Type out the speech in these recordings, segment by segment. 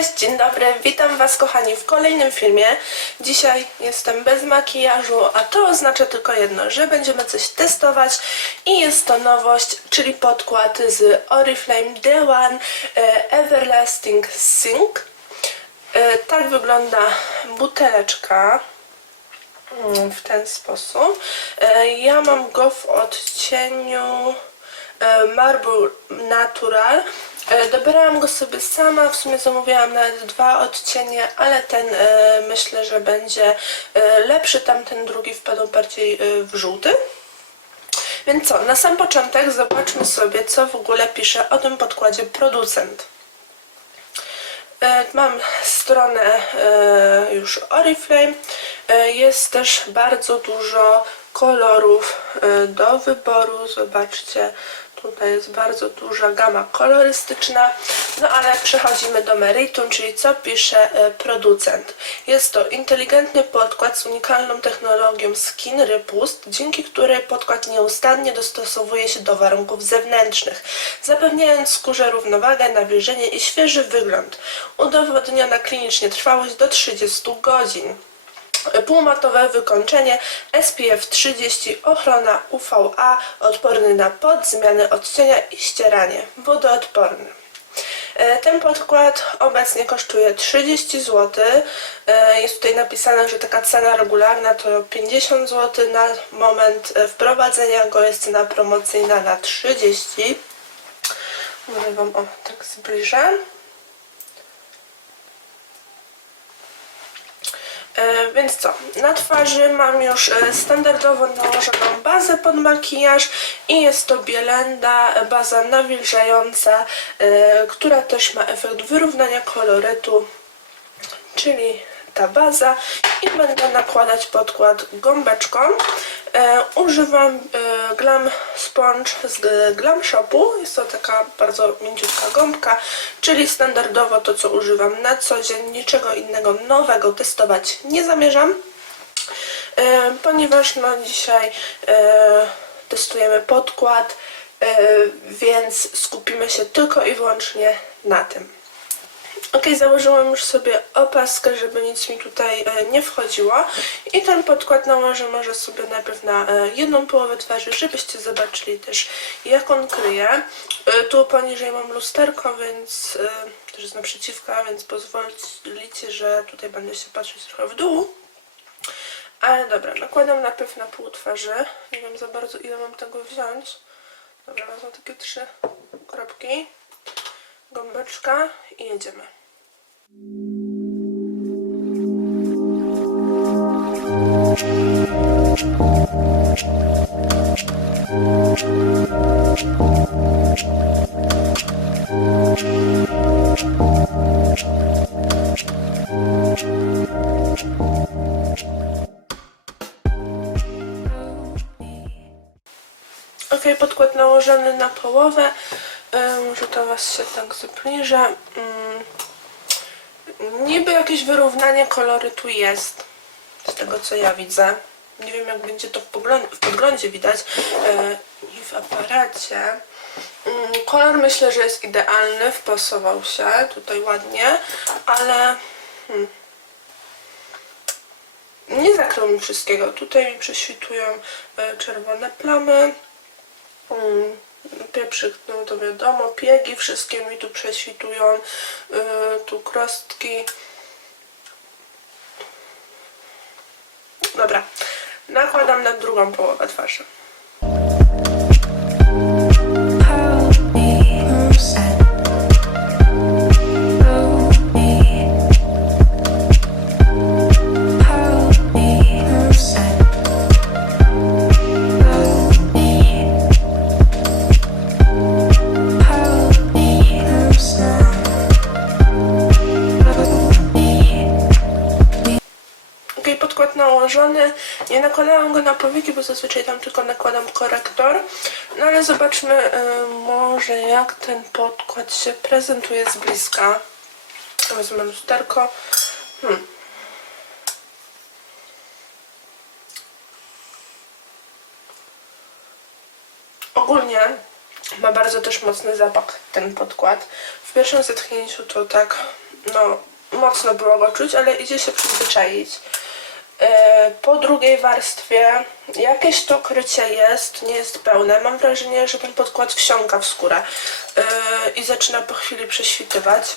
Cześć, dzień dobry, witam Was kochani w kolejnym filmie. Dzisiaj jestem bez makijażu, a to oznacza tylko jedno, że będziemy coś testować i jest to nowość, czyli podkład z Oriflame The One e, Everlasting Sync. E, Tak wygląda buteleczka mm, w ten sposób. E, Ja mam go w odcieniu Marble Natural. E, Dobrałam go sobie sama, w sumie zamówiłam nawet dwa odcienie, ale ten e, myślę, że będzie e, lepszy, tamten drugi wpadł bardziej e, w żółty. Więc co, na sam początek zobaczmy sobie, co w ogóle pisze o tym podkładzie producent. E, Mam stronę e, już Oriflame. E, Jest też bardzo dużo kolorów e, do wyboru. Zobaczcie, tutaj jest bardzo duża gama kolorystyczna. No ale przechodzimy do meritum, czyli co pisze e, producent. Jest to inteligentny podkład z unikalną technologią Skin Repust, dzięki której podkład nieustannie dostosowuje się do warunków zewnętrznych, zapewniając skórze równowagę, nawilżenie i świeży wygląd. Udowodniona klinicznie trwałość do 30 godzin. Półmatowe wykończenie SPF 30, ochrona UVA, odporny na pot, zmiany odcienia i ścieranie, wodoodporny. E, Ten podkład obecnie kosztuje 30 zł. E, Jest tutaj napisane, że taka cena regularna to 50 zł. Na moment wprowadzenia go jest cena promocyjna na 30. Mówię Wam o tak zbliżę. E, Więc co, na twarzy mam już e, standardowo nałożoną bazę pod makijaż i jest to Bielenda, e, baza nawilżająca, która też ma efekt wyrównania kolorytu, czyli ta baza i będę nakładać podkład gąbeczką. E, używam e, Glam Sponge z e, Glam Shopu. Jest to taka bardzo mięciutka gąbka, czyli standardowo to, co używam na co dzień. Niczego innego nowego testować nie zamierzam, e, ponieważ no, dzisiaj e, testujemy podkład, e, więc skupimy się tylko i wyłącznie na tym. Ok, założyłam już sobie opaskę, żeby nic mi tutaj e, nie wchodziło. I ten podkład nałożę może sobie najpierw na e, jedną połowę twarzy, żebyście zobaczyli też jak on kryje. E, tu poniżej mam lusterko, więc też jest naprzeciwka, więc pozwolicie, że tutaj będę się patrzeć trochę w dół. Ale dobra, nakładam najpierw na pół twarzy. Nie wiem za bardzo ile mam tego wziąć. Dobra, wezmę takie trzy kropki. Gąbeczka i jedziemy. Ok, podkład nałożony na połowę. E, może to Was się tak zbliża. Mm. Niby jakieś wyrównanie kolorytu jest, z tego co ja widzę. Nie wiem jak będzie to w, w podglądzie widać e, i w aparacie. Mm, Kolor myślę, że jest idealny, wpasował się tutaj ładnie, ale hmm, nie zakrył mi wszystkiego. Tutaj mi prześwitują e, czerwone plamy. Mm, Pieprzyk, no to wiadomo, piegi wszystkie mi tu prześwitują, yy, tu krostki. Dobra, nakładam na drugą połowę twarzy. Podkład nałożony. Nie nakładałam go na powieki, bo zazwyczaj tam tylko nakładam korektor. No ale zobaczmy y, może jak ten podkład się prezentuje z bliska. Wezmę lusterko. Hmm. Ogólnie ma bardzo też mocny zapach ten podkład. W pierwszym zetknięciu to tak no mocno było go czuć, ale idzie się przyzwyczaić. E, Po drugiej warstwie jakieś to krycie jest, nie jest pełne. Mam wrażenie, że ten podkład wsiąka w skórę e, i zaczyna po chwili prześwitywać.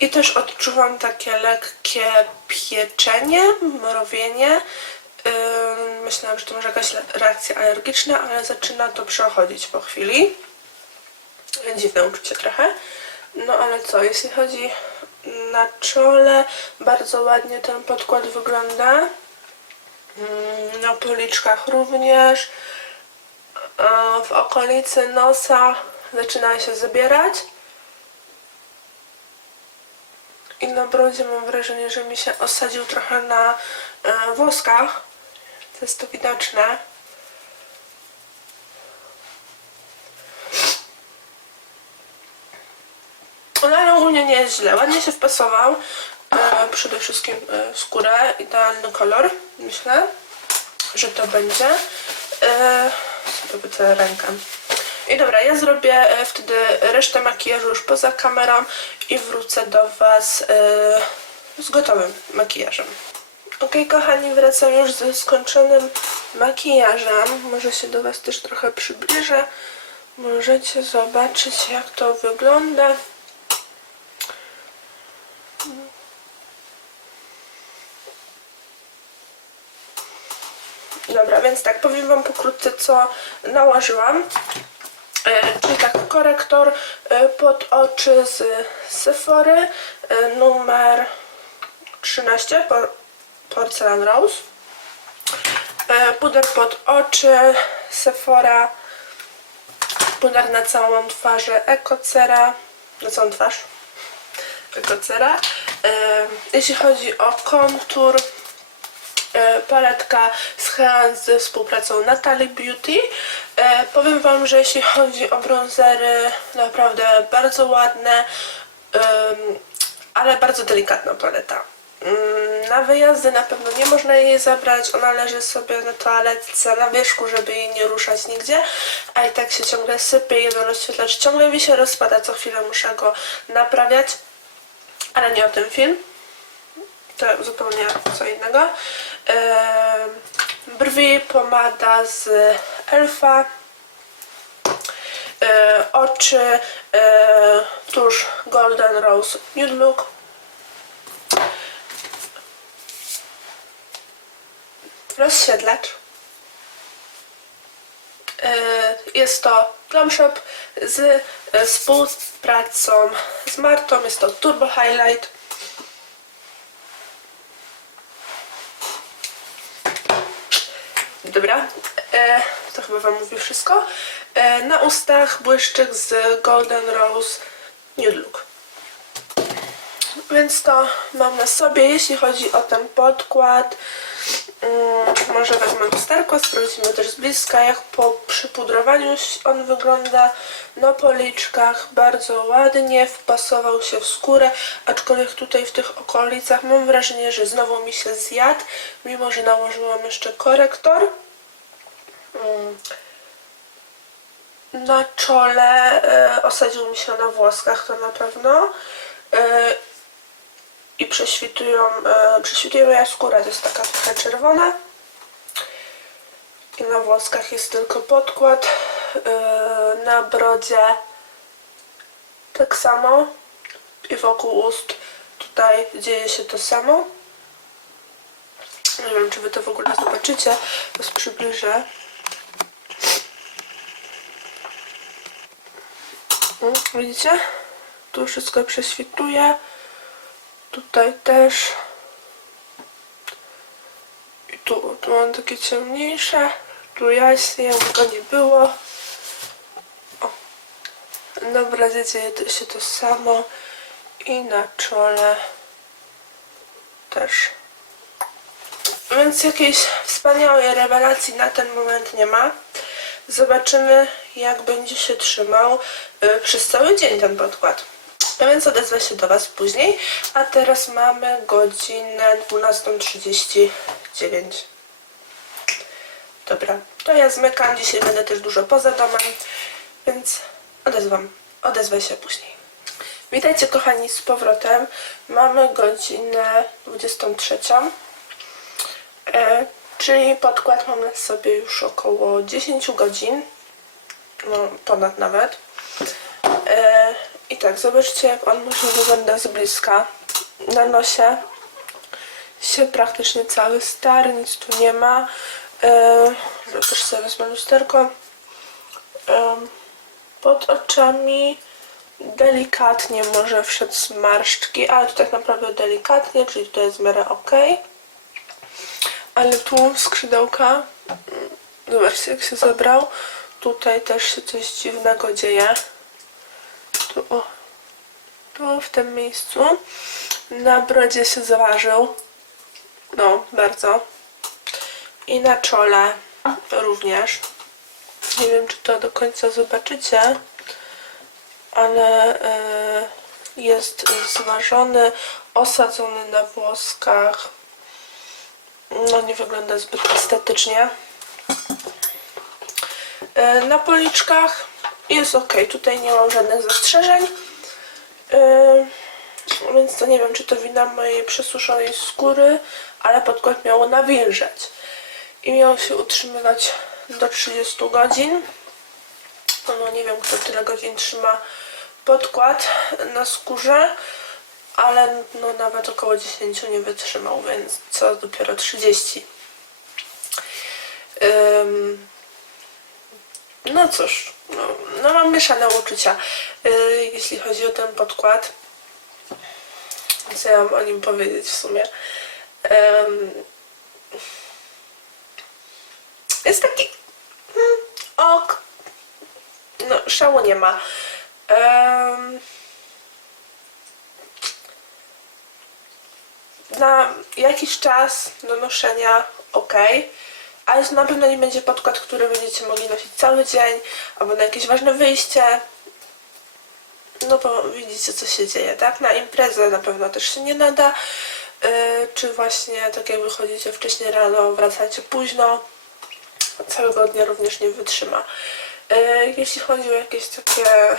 I też odczuwam takie lekkie pieczenie, mrowienie. Ym, Myślałam, że to może jakaś reakcja alergiczna, ale zaczyna to przechodzić po chwili. Dziwne uczucie trochę. No ale co, jeśli chodzi na czole, bardzo ładnie ten podkład wygląda. Ym, Na policzkach również. W okolicy nosa zaczyna się zabierać. I na brodzie mam wrażenie, że mi się osadził trochę na e, włoskach. To jest to widoczne. No ale ogólnie nie jest źle. Ładnie się wpasował. E, przede wszystkim e, w skórę. Idealny kolor. Myślę, że to będzie. E, sobie wycę rękę. I dobra, ja zrobię e, wtedy resztę makijażu już poza kamerą i wrócę do Was e, z gotowym makijażem. Ok, kochani, wracam już ze skończonym makijażem. Może się do Was też trochę przybliżę. Możecie zobaczyć, jak to wygląda. Dobra, więc tak, powiem Wam pokrótce, co nałożyłam. E, czyli tak, korektor e, pod oczy z Sephory e, numer 13, por Porcelain Rose. E, puder pod oczy Sephora, puder na całą twarz Ecocera, na całą twarz Ecocera. E, jeśli chodzi o kontur, paletka z Hean ze współpracą Natalie Beauty. E, powiem Wam, że jeśli chodzi o bronzery, naprawdę bardzo ładne, ale bardzo delikatna paleta. Mm, Na wyjazdy na pewno nie można jej zabrać, ona leży sobie na toaletce na wierzchu, żeby jej nie ruszać nigdzie, a i tak się ciągle sypie, jeden rozświetlacz ciągle mi się rozpada, co chwilę muszę go naprawiać, ale nie o tym film to zupełnie co innego. Brwi, pomada z Elfa, e, oczy, e, tusz Golden Rose Nude Look. Rozsiedlacz. E, Jest to Glam Shop z współpracą z Martą. Jest to Turbo Highlight. Dobra, e, to chyba Wam mówi wszystko. E, na ustach błyszczyk z Golden Rose Nude Look. Więc to mam na sobie. Jeśli chodzi o ten podkład, może wezmę lusterko, sprawdzimy też z bliska, jak po przypudrowaniu on wygląda na policzkach. Bardzo ładnie wpasował się w skórę, aczkolwiek tutaj w tych okolicach mam wrażenie, że znowu mi się zjadł, mimo że nałożyłam jeszcze korektor. Mm. Na czole e, osadził mi się na włoskach, to na pewno. I prześwitują, e, prześwituje moja skóra, to jest taka trochę czerwona. I na włoskach jest tylko podkład. E, na brodzie tak samo. I wokół ust tutaj dzieje się to samo. Nie wiem, czy wy to w ogóle zobaczycie. To przybliżę. Mm, Widzicie? Tu wszystko prześwituje. Tutaj też. I tu, tu mam takie ciemniejsze. Tu jaśniej, jakby go nie było. O. Obrazie dzieje się to samo. I na czole też. Więc jakiejś wspaniałej rewelacji na ten moment nie ma. Zobaczymy, jak będzie się trzymał y, przez cały dzień ten podkład. A więc odezwę się do Was później. A teraz mamy godzinę 12.39. Dobra, to ja zmykam. Dzisiaj będę też dużo poza domem, więc odezwam, odezwę się później. Witajcie kochani z powrotem. Mamy godzinę 23. E, czyli podkład mam na sobie już około 10 godzin. No, ponad nawet. E, I tak, zobaczcie jak on może wygląda z bliska. Na nosie się praktycznie cały stary, nic tu nie ma. E, też sobie wezmę lusterko. Em, pod oczami delikatnie może wszedł zmarszczki, ale to tak naprawdę delikatnie, czyli to jest w miarę ok. Ale tu skrzydełka, mm, zobaczcie jak się zebrał. Tutaj też się coś dziwnego dzieje. Tu, o, tu w tym miejscu. Na brodzie się zaważył. No, bardzo. I na czole również. Nie wiem, czy to do końca zobaczycie, ale e, jest zważony, osadzony na włoskach. No, nie wygląda zbyt estetycznie. E, na policzkach jest ok, tutaj nie mam żadnych zastrzeżeń. E, więc to nie wiem, czy to wina mojej przesuszonej skóry, ale podkład miał nawilżeć i miał się utrzymywać do 30 godzin. No, nie wiem, kto tyle godzin trzyma podkład na skórze, ale no nawet około 10 nie wytrzymał, więc co dopiero 30. Ym, no cóż, no, no mam mieszane uczucia, yy, jeśli chodzi o ten podkład. Co ja mam o nim powiedzieć w sumie? Ym, jest taki mm, ok. No, szału nie ma. Na jakiś czas do noszenia ok, ale to na pewno nie będzie podkład, który będziecie mogli nosić cały dzień albo na jakieś ważne wyjście. No bo widzicie co się dzieje, tak? Na imprezę na pewno też się nie nada. Yy, czy właśnie tak jak wychodzicie wcześniej rano, wracacie późno całego dnia również nie wytrzyma. E, Jeśli chodzi o jakieś takie e,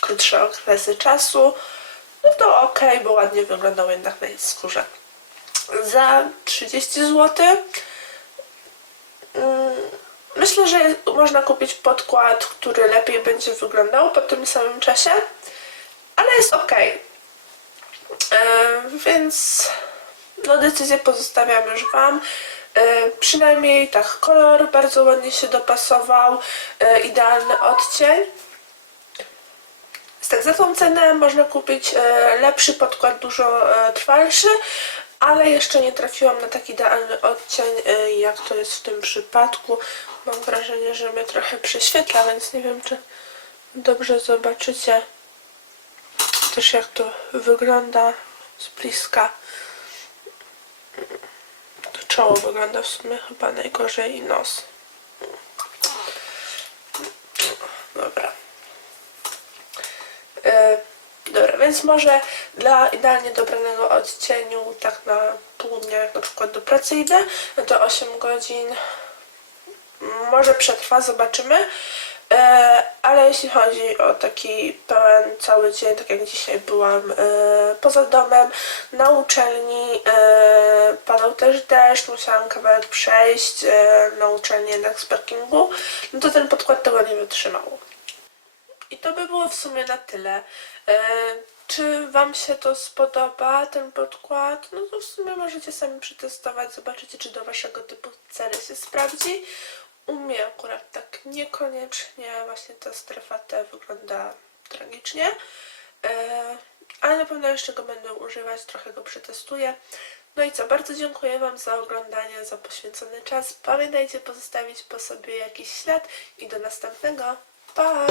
krótsze okresy czasu, no to ok, bo ładnie wyglądał jednak na jej skórze. Za 30 zł mm, myślę, że można kupić podkład, który lepiej będzie wyglądał po tym samym czasie, ale jest ok. E, więc no decyzję pozostawiam już Wam. E, przynajmniej tak, kolor bardzo ładnie się dopasował, e, idealny odcień. Tak, za tą cenę można kupić lepszy podkład, dużo trwalszy, ale jeszcze nie trafiłam na taki idealny odcień, e, jak to jest w tym przypadku. Mam wrażenie, że mnie trochę prześwietla, więc nie wiem, czy dobrze zobaczycie też jak to wygląda z bliska. To czoło wygląda w sumie chyba najgorzej i nos. Dobra. E, dobra, więc może dla idealnie dobranego odcieniu, tak na pół dnia, jak na przykład do pracy idę, no to 8 godzin może przetrwa, zobaczymy. E, ale jeśli chodzi o taki pełen cały dzień, tak jak dzisiaj byłam e, poza domem, na uczelni, e, padał też deszcz, musiałam kawałek przejść na uczelnię jednak z parkingu, no to ten podkład tego nie wytrzymał. I to by było w sumie na tyle. Czy Wam się to spodoba, ten podkład? No to w sumie możecie sami przetestować, zobaczycie, czy do Waszego typu cery się sprawdzi. U mnie akurat tak niekoniecznie, właśnie ta strefa T wygląda tragicznie. E, ale na pewno jeszcze go będę używać, trochę go przetestuję. No i co, bardzo dziękuję Wam za oglądanie, za poświęcony czas. Pamiętajcie pozostawić po sobie jakiś ślad i do następnego. Pa!